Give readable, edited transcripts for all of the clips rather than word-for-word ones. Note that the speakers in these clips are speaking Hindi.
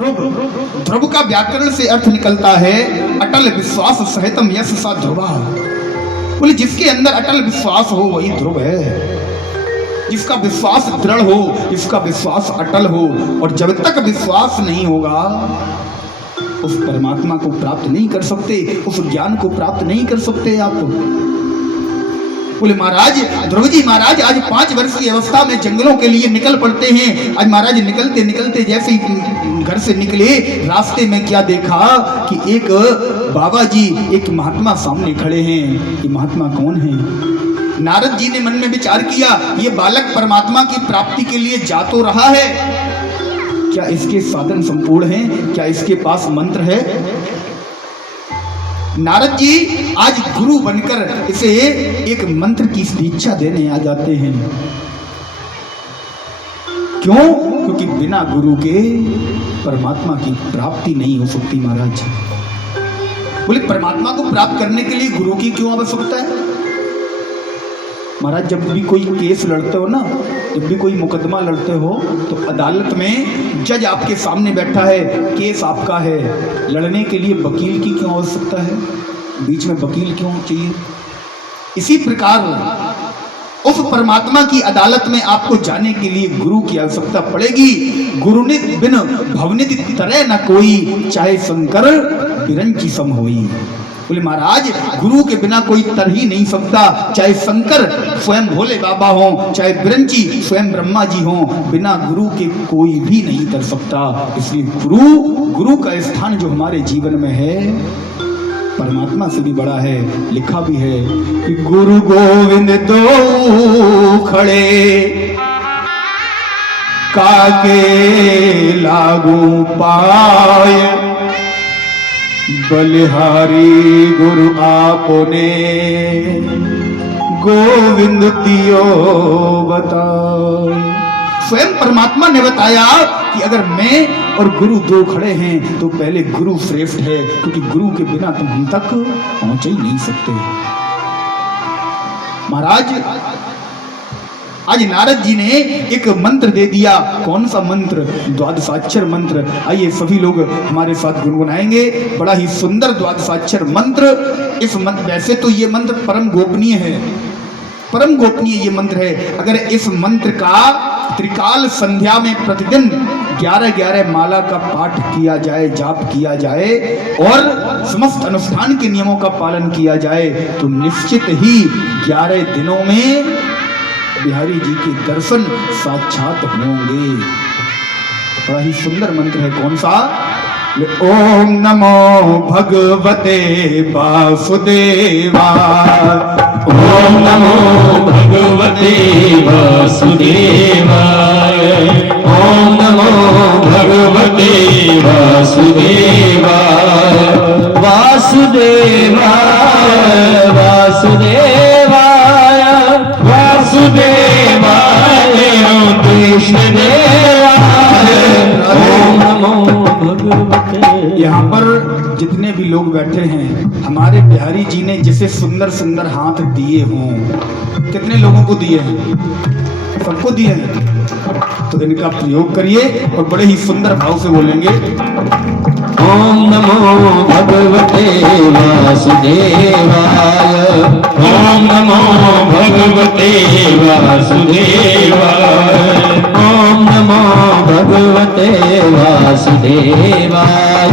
ध्रुव का व्याकरण से अर्थ निकलता है अटल विश्वास सहितम यश सा ध्रुवा। बोले जिसके अंदर अटल विश्वास हो वही ध्रुव है, जिसका विश्वास दृढ़ हो, जिसका विश्वास अटल हो। और जब तक विश्वास नहीं होगा उस परमात्मा को प्राप्त नहीं कर सकते, उस ज्ञान को प्राप्त नहीं कर सकते आप। बोले महाराज ध्रुव जी महाराज आज 5 वर्ष की अवस्था में जंगलों के लिए निकल पड़ते हैं। आज महाराज निकलते निकलते जैसे घर से निकले रास्ते में क्या देखा कि एक बाबा जी, एक महात्मा सामने खड़े हैं। ये महात्मा कौन है? नारद जी ने मन में विचार किया ये बालक परमात्मा की प्राप्ति के लिए जा तो रहा है, क्या इसके साधन संपूर्ण हैं? क्या इसके पास मंत्र है? नारद जी आज गुरु बनकर इसे एक मंत्र की दीक्षा देने आ जाते हैं। क्यों? क्योंकि बिना गुरु के परमात्मा की प्राप्ति नहीं हो सकती। महाराज बोले परमात्मा को प्राप्त करने के लिए गुरु की क्यों आवश्यकता है? महाराज जब भी कोई केस लड़ते हो ना, जब भी कोई मुकदमा लड़ते हो तो अदालत में जज आपके सामने बैठा है, केस आपका है, लड़ने के लिए वकील की क्यों आवश्यकता है? बीच में वकील क्यों चाहिए? इसी प्रकार उस परमात्मा की अदालत में आपको जाने के लिए गुरु की आवश्यकता पड़ेगी। गुरु ने बिन भवनित तरह न कोई, चाहे शंकर बिरंची सम होई। बोले महाराज गुरु के बिना कोई तर ही नहीं सकता, चाहे शंकर स्वयं भोले बाबा हो, चाहे बिरंची स्वयं ब्रह्मा जी हो, बिना गुरु के कोई भी नहीं तर सकता। इसलिए गुरु का स्थान जो हमारे जीवन में है परमात्मा से भी बड़ा है। लिखा भी है कि गुरु गोविंद दो खड़े काके लागू पाए, बलिहारी गुरु आपने गोविंद तियो बताओ। स्वयं परमात्मा ने बताया कि अगर मैं और गुरु दो खड़े हैं तो पहले गुरु श्रेष्ठ है, क्योंकि गुरु के बिना तुम हम तक पहुंच ही नहीं सकते। महाराज आज नारद जी ने एक मंत्र दे दिया। कौन सा मंत्र? द्वादशाक्षर मंत्र। आइए सभी लोग हमारे साथ गुनगुनाएंगे। बड़ा ही सुंदर द्वादशाक्षर मंत्र। इस मंत्र, वैसे तो ये मंत्र परम गोपनीय है, परम गोपनीय ये मंत्र है। अगर इस मंत्र का त्रिकाल संध्या में प्रतिदिन 11-11 माला का पाठ किया जाए, जाप किया जाए और समस्त अनुष्ठान के नियमों का पालन किया जाए तो निश्चित ही 11 दिनों में बिहारी जी के दर्शन साक्षात होंगे। बड़ा ही सुंदर मंत्र है। कौन सा? ओम नमो भगवते वासुदेवाय, ओम नमो भगवते वासुदेवाय, ओम नमो भगवते वासुदेवाय, वासुदेवाय वासुदेवाय वासुदेवाय कृष्ण देवाय, ओम नमो भगवते। यहाँ पर जितने भी लोग बैठे हैं हमारे बिहारी जी ने जिसे सुंदर सुंदर हाथ दिए हों, कितने लोगों को दिए हैं? सबको दिए हैं। तो इनका प्रयोग करिए और बड़े ही सुंदर भाव से बोलेंगे। ओम नमो भगवते वासुदेवाय, ओम नमो भगवते वासुदेवाय, ओम नमो भगवते वासुदेवाय,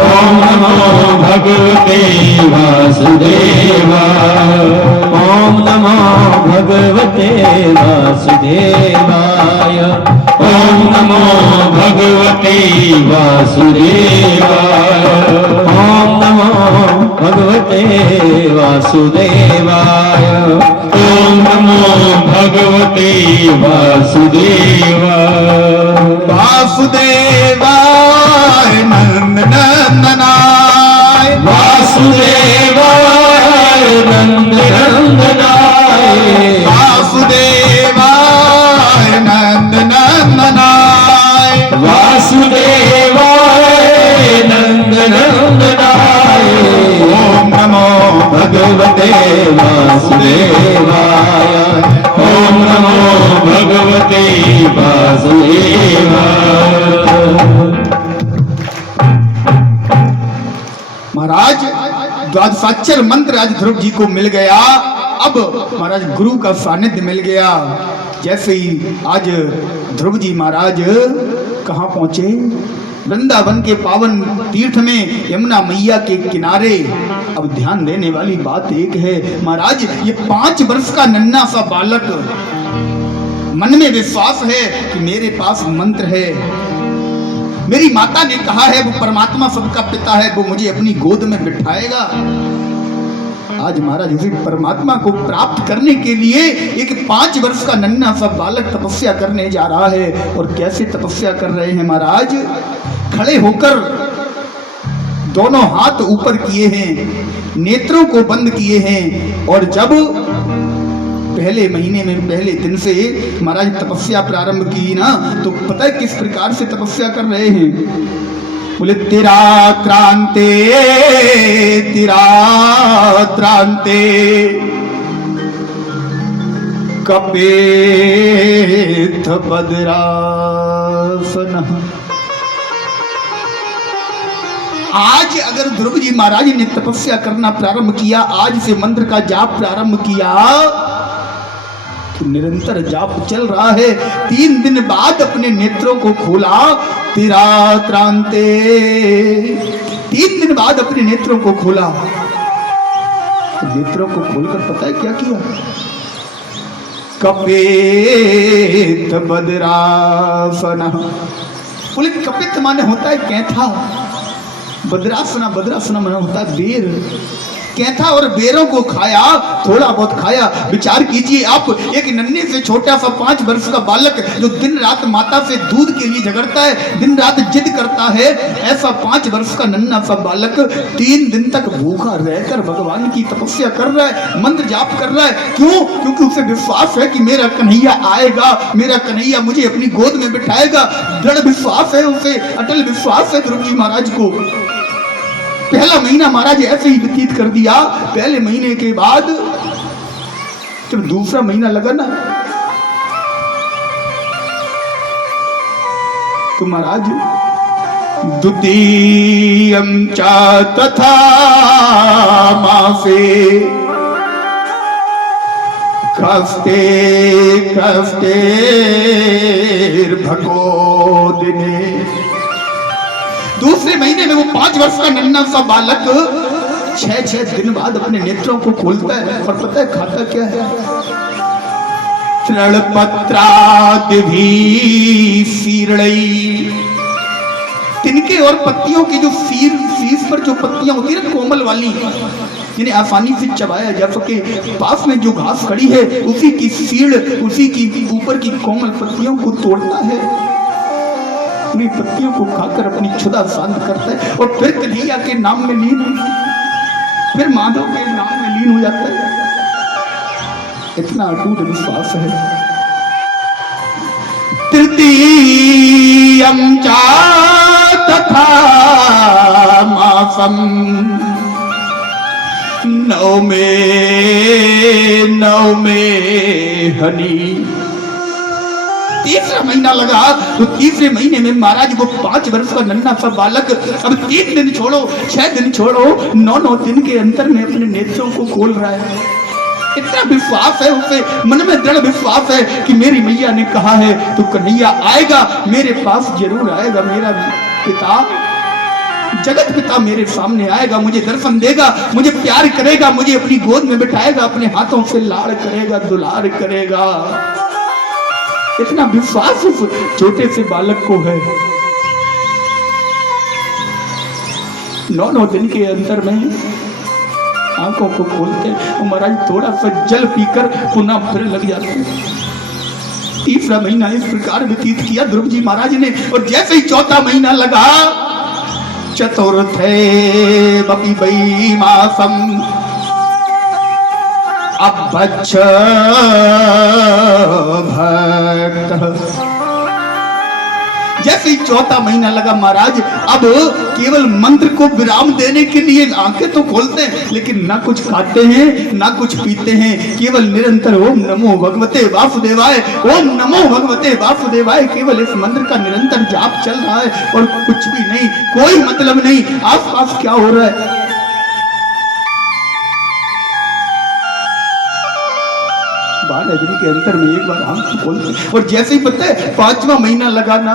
ओम नमो भगवते वासुदेवाय, ओम नमो भगवते वासुदेवाय, ओम नमो भगवते वासुदेवाय, ओम नमो भगवते वासुदेवाय, ओम नमो भगवते वासुदेवाय। वासुदेवाय नंद नंदनाय, वासुदेवाय नंद नंदनाय, वासुदेवाय नंद नंदनाय, वासुदेवाय नंद नंदनाय, ओम नमो भगवते वासुदेवाय, ओम नमो भगवते वासुदेवाय। महाराज द्वादशाक्षर मंत्र आज ध्रुव जी को मिल गया। अब महाराज गुरु का सानिध्य मिल गया। जैसे ही आज ध्रुव जी महाराज कहाँ पहुंचे? वृंदावन के पावन तीर्थ में यमुना मैया के किनारे। अब ध्यान देने वाली बात एक है महाराज, ये 5 वर्ष का नन्हा सा बालक, मन में विश्वास है कि मेरे पास मंत्र है, मेरी माता ने कहा है वो परमात्मा सबका पिता है, वो मुझे अपनी गोद में बिठाएगा। आज महाराज उसी परमात्मा को प्राप्त करने के लिए एक 5 वर्ष का नन्हा सा बालक तपस्या करने जा रहा है। और कैसे तपस्या कर रहे हैं महाराज? खड़े होकर दोनों हाथ ऊपर किए हैं, नेत्रों को बंद किए हैं। और जब पहले महीने में पहले दिन से महाराज तपस्या प्रारंभ की ना, तो पता है किस प्रकार से तपस्या कर रहे हैं? बोले तेरा क्रांते कपेथ बद्रासन। आज अगर ध्रुव जी महाराज ने तपस्या करना प्रारंभ किया, आज से मंत्र का जाप प्रारंभ किया, तो निरंतर जाप चल रहा है। 3 दिन बाद अपने नेत्रों को खोला, तेरा क्रांते। 3 दिन बाद अपने नेत्रों को खोला। तो नेत्रों को खोलकर पता है क्या किया? कपेत बद्रासना। बोले कपित माने होता है कैथा, बद्रासना, बद्रासना माने होता है बेर। कैथा और बेरों को खाया, थोड़ा बहुत खाया। विचार कीजिए आप, एक नन्हे से छोटा सा 5 वर्ष का बालक जो दिन रात माता से दूध के लिए झगड़ता है, दिन रात जिद करता है, ऐसा 5 वर्ष का नन्हा सा बालक 3 दिन तक भूखा रहकर भगवान की तपस्या कर रहा है, मंत्र जाप कर रहा है। क्यों? क्योंकि उसे विश्वास है कि मेरा कन्हैया आएगा, मेरा कन्हैया मुझे अपनी गोद में बिठाएगा। दृढ़ विश्वास है उसे, अटल विश्वास है ध्रुव जी महाराज को। पहला महीना महाराज ऐसे ही व्यतीत कर दिया। पहले महीने के बाद जब दूसरा महीना लगा ना, तो महाराज द्वितीयं च तथा मासे कष्टे कष्टेर्भगो दिने। दूसरे महीने में वो 5 वर्ष का नन्हा सा बालक 6 दिन बाद अपने नेत्रों को खोलता है। और पता है खाता क्या है? तृणपत्रादिभी शीर्णई। तिनके और पत्तियों की जो शीर्ष पर जो पत्तियां होती है ना, कोमल वाली, जिन्हें आसानी से चबाया जा सके, पास में जो घास खड़ी है उसी की शीर्ण, उसी की ऊपर की कोमल पत्तियों को तोड़ता है, अपनी पत्तियों को खाकर अपनी क्षुधा शांत करता है। और फिर कन्हैया के नाम में लीन, फिर माधव के नाम में लीन हो जाता है। इतना अटूट विश्वास है। तृतीयं च तथा मासम नवमे हनी। तीसरा महीना लगा, तो तीसरे महीने में महाराज वो 5 वर्ष का नन्हा सा बालक अब 3 दिन छोड़ो, 6 दिन छोड़ो, 9 दिन के अंतर में अपने नेत्रों को खोल रहा है। इतना विश्वास है उसे, मन में दृढ़ विश्वास है कि मेरी मैया ने कहा है तो कन्हैया आएगा, मेरे पास जरूर आएगा। मेरा पिता, जगत पिता मेरे सामने आएगा, मुझे दर्शन देगा, मुझे प्यार करेगा, मुझे अपनी गोद में बिठाएगा, अपने हाथों से लाड़ करेगा, दुलार करेगा। इतना विश्वास उस छोटे से बालक को है। 9 दिन के अंतर में आंखों को खोलते और महाराज थोड़ा सा जल पीकर पुनः फिर लग जाते। तीसरा महीना इस प्रकार व्यतीत किया ध्रुव जी महाराज ने। और जैसे ही 4था महीना लगा, चतुर्थे बपि वै मासम अभच्छ भक्त। जैसे ही 4था महीना लगा महाराज, अब केवल मंत्र को विराम देने के लिए आंखें तो खोलते हैं, लेकिन ना कुछ खाते हैं ना कुछ पीते हैं, केवल निरंतर ओम नमो भगवते वासुदेवाय, ओम नमो भगवते वासुदेवाय, केवल इस मंत्र का निरंतर जाप चल रहा है और कुछ भी नहीं, कोई मतलब नहीं आसपास क्या हो रहा है। महाराज के अंतर में एक बार आंख खोलते और जैसे ही पता है 5वां महीना लगाना,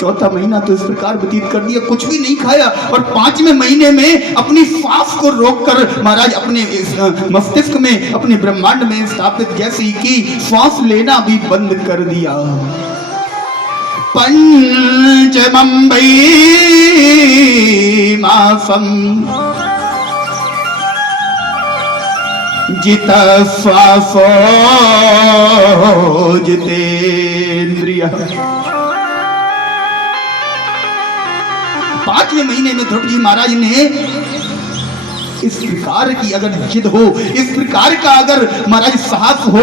4था महीना तो इस प्रकार व्यतीत कर दिया, कुछ भी नहीं खाया और 5वें महीने में अपनी सांस को रोककर महाराज अपने मस्तिष्क में, अपने ब्रह्मांड में स्थापित जैसे ही की सांस लेना भी बंद कर दिया। पंचमं वै मासं जित श्वासो जितेन्द्रिय। 5वें महीने में ध्रुव जी महाराज ने इस प्रकार की अगर जिद हो, इस प्रकार का अगर महाराज साहस हो,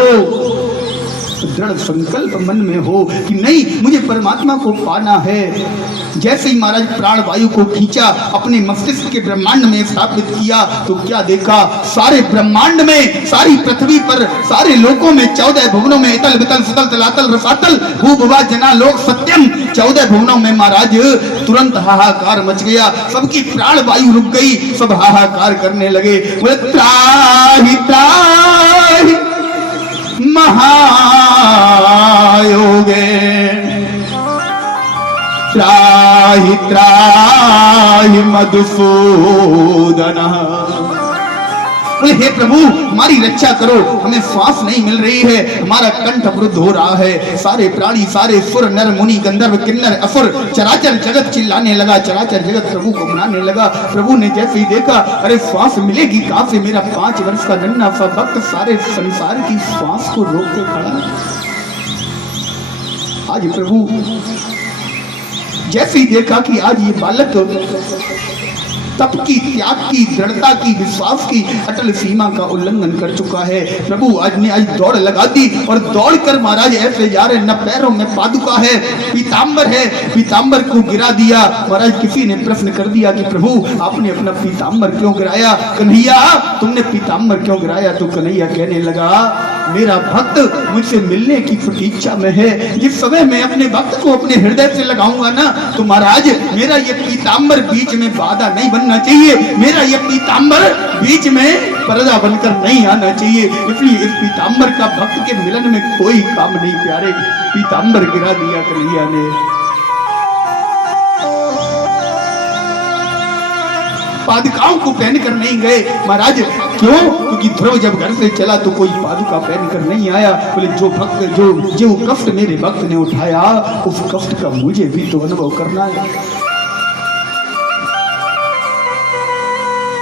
दृढ़ संकल्प मन में हो कि नहीं मुझे परमात्मा को पाना है, जैसे ही महाराज प्राण वायु को खींचा, अपने मस्तिष्क के ब्रह्मांड में स्थापित किया, तो क्या देखा, सारे ब्रह्मांड में, सारी पृथ्वी पर, सारे लोकों में, 14 भुवनों में, इतल वितल सुतल तलातल रसातल भू भुवा जना लोक सत्यम, 14 भुवनों में महाराज तुरंत हाहाकार मच गया, सबकी प्राण वायु रुक गई, सब हाहाकार करने लगे, बोले त्राहि त्राहि महायोगे त्राहि त्राहि मधुसूदन। बोले हे प्रभु हमारी रक्षा करो, हमें श्वास नहीं मिल रही है, हमारा कंठ अवरुद्ध हो रहा है। सारे प्राणी, सारे सुर नर मुनि गंधर्व किन्नर असुर चराचर जगत चिल्लाने लगा, चराचर जगत प्रभु को मनाने लगा। प्रभु ने जैसे ही देखा, अरे श्वास मिलेगी कहां से, मेरा 5 वर्ष का नन्हा सा भक्त सारे संसार की श्वास को रोक के खड़ा। आज प्रभु जैसे ही देखा कि आज ये बालक तप की, त्याग की, दृढ़ता की, विश्वास की अटल सीमा का उल्लंघन कर चुका है, प्रभु आज ने दौड़ लगा दी और दौड़कर महाराज ऐसे जा रहे, न पैरों में पादुका है, पीतांबर है, पीतांबर को गिरा दिया। महाराज किसी ने प्रश्न कर दिया कि प्रभु आपने अपना पीतांबर क्यों गिराया? कन्हैया तुमने पीतांबर क्यों गिराया? तो कन्हैया कहने लगा मेरा भक्त मुझसे मिलने की प्रतीक्षा में है, जिस समय मैं अपने भक्त को अपने हृदय से लगाऊंगा ना, तो महाराज मेरा ये पीतांबर बीच में बाधा नहीं बनना चाहिए, मेरा ये पीतांबर बीच में पर्दा बनकर नहीं आना चाहिए। इसलिए इस पीतांबर का भक्त के मिलन में कोई काम नहीं प्यारे। पीतांबर गिरा दिया कन्हैया ने। पादुकाओं को पहनकर नहीं गए महाराज, क्यों? क्योंकि ध्रुव जब घर से चला तो कोई पादुका पहनकर नहीं आया। बोले जो भक्त, जो कष्ट मेरे भक्त ने उठाया, उस कष्ट का मुझे भी तो अनुभव करना है।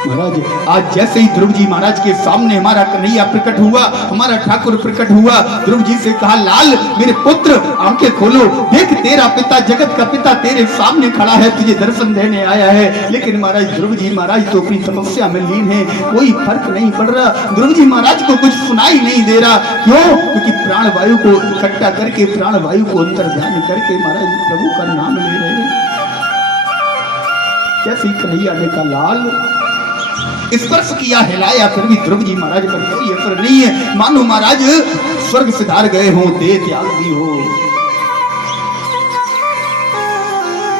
महाराज आज जैसे ही ध्रुव जी महाराज के सामने हमारा कन्हैया प्रकट हुआ, हमारा ठाकुर प्रकट हुआ, ध्रुव जी से कहा लाल मेरे पुत्र आंखें खोलो, देख तेरा पिता, जगत का पिता तेरे सामने खड़ा है, तुझे दर्शन देने आया है। लेकिन महाराज ध्रुव जी महाराज तो अपनी तपस्या में लीन है, कोई फर्क नहीं पड़ रहा। ध्रुव जी महाराज को कुछ सुनाई नहीं दे रहा। क्यों? क्योंकि प्राण वायु को इकट्ठा करके, प्राण वायु को अंतर ध्यान करके महाराज प्रभु का नाम ले रहे हैं। कैसे कन्हैया ने कहा लाल, स्पर्श किया, हिलाया, फिर भी ध्रुव जी महाराज पर कोई असर नहीं है, मानो महाराज स्वर्ग सिधार गए हो, दे त्याग दी हो।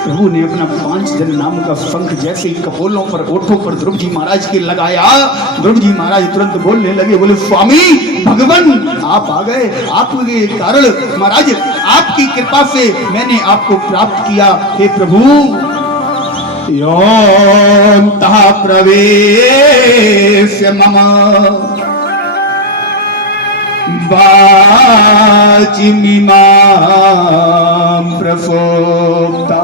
प्रभु ने अपना 5 जन नाम का शंख जैसे ही कपोलों पर, ओठों पर ध्रुव जी महाराज के लगाया। ध्रुव जी महाराज तुरंत बोलने लगे, बोले स्वामी भगवान आप आ गए, आपके कारण महाराज आपकी कृपा से मैंने आपको प्राप्त किया। हे प्रभु योऽन्तः प्रवेश्य मम वाचिमिमां प्रसोक्ता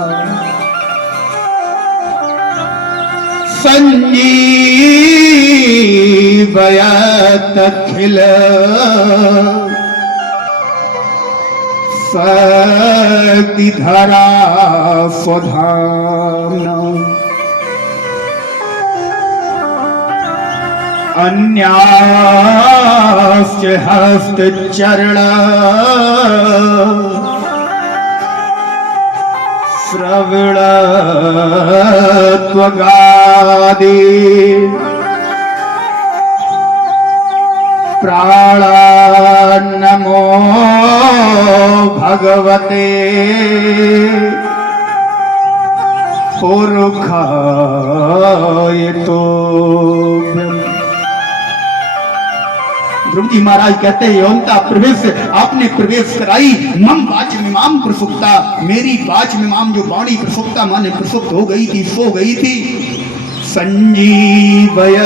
संजीवयत्यखिल शक्तिधरा स्वधाम्ना अन्याश्च हस्तचरण श्रवण त्वगादि प्राणान्नमो भगवते पुरुषाय तो ध्रुव जी महाराज कहते हैं यौनता प्रवेश आपने प्रवेश कराई। मम वाच मिमाम प्रसुप्ता, मेरी वाच मिमाम जो वाणी प्रसुप्ता माने प्रसुप्त हो गई थी, सो गई थी। संजीवय